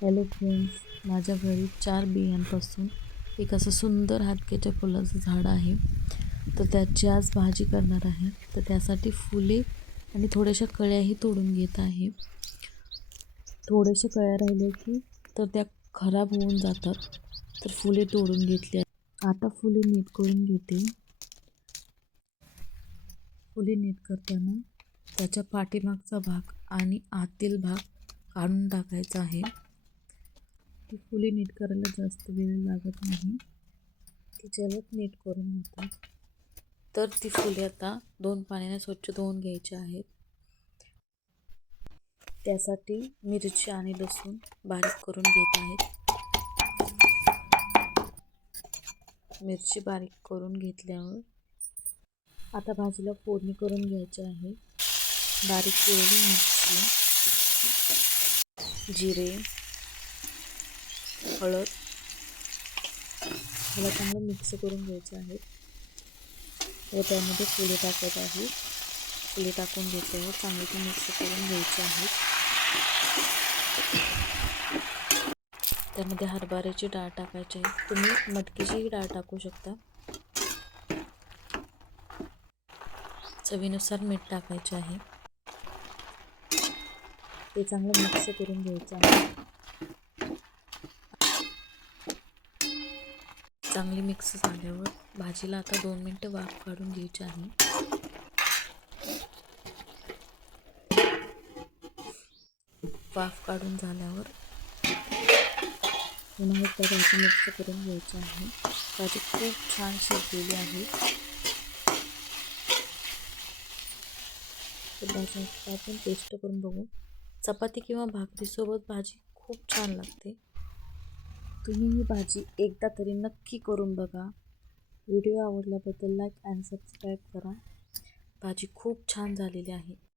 Hello friends माझ्या घरी चार बियांपासून एक असं सुंदर हातक्याच्या फुलाचं झाड आहे. तर त्याची आज भाजी करणार आहे. तर त्यासाठी फुले आणि थोड्याशा कळ्याही तोडून घेत आहे. थोड्याशा कळ्या राहिल्या की तर त्या खराब होऊन जातात. तर फुले तोडून घेतली आता फुले नीट करून घेते. फुले नीट करताना त्याच्या पाठीमागचा भाग आणि आतील भाग काढून टाकायचा आहे. ती फुले नीट करायला जास्त वेळ लागत नाही. ती जलद नीट करून होतात तर ती फुले आता दोन पाण्याने स्वच्छ धुवून घ्यायची आहेत. त्यासाठी मिरची आणि लसूण बारीक करून घेत आहेत. मिरची बारीक करून घेतल्यावर आता भाजीला फोडणी करून घ्यायची आहे. बारीक केलेली मिरची जिरे हळद. मला चांगलं मिक्स करून घ्यायचं आहे. व त्यामध्ये फुले टाकत आहे. फुले टाकून घेतल्यावर चांगले ते मिक्स करून घ्यायचे आहे. त्यामध्ये हरभऱ्याची डाळ टाकायची आहे. तुम्ही मटकीचीही डाळ टाकू शकता. चवीनुसार मीठ टाकायचे आहे. ते चांगलं मिक्स करून घ्यायचं आहे. चांगली मिक्स झाल्यावर भाजीला आता दोन मिनटं वाफ काढून घ्यायची आहे. वाफ काढून झाल्यावर पुन्हा एकदा भाजी मिक्स करून घ्यायची आहे. भाजी खूप छान शिजलेली आहे. भाजी आपण टेस्ट करून बघू. चपाती किंवा भाकरीसोबत भाजी खूप छान लागते. तुम्ही ही भाजी एकदा तरी नक्की करून बघा. व्हिडिओ आवडल्याबद्दल लाईक अँड सबस्क्राईब करा. भाजी खूप छान झालेली आहे.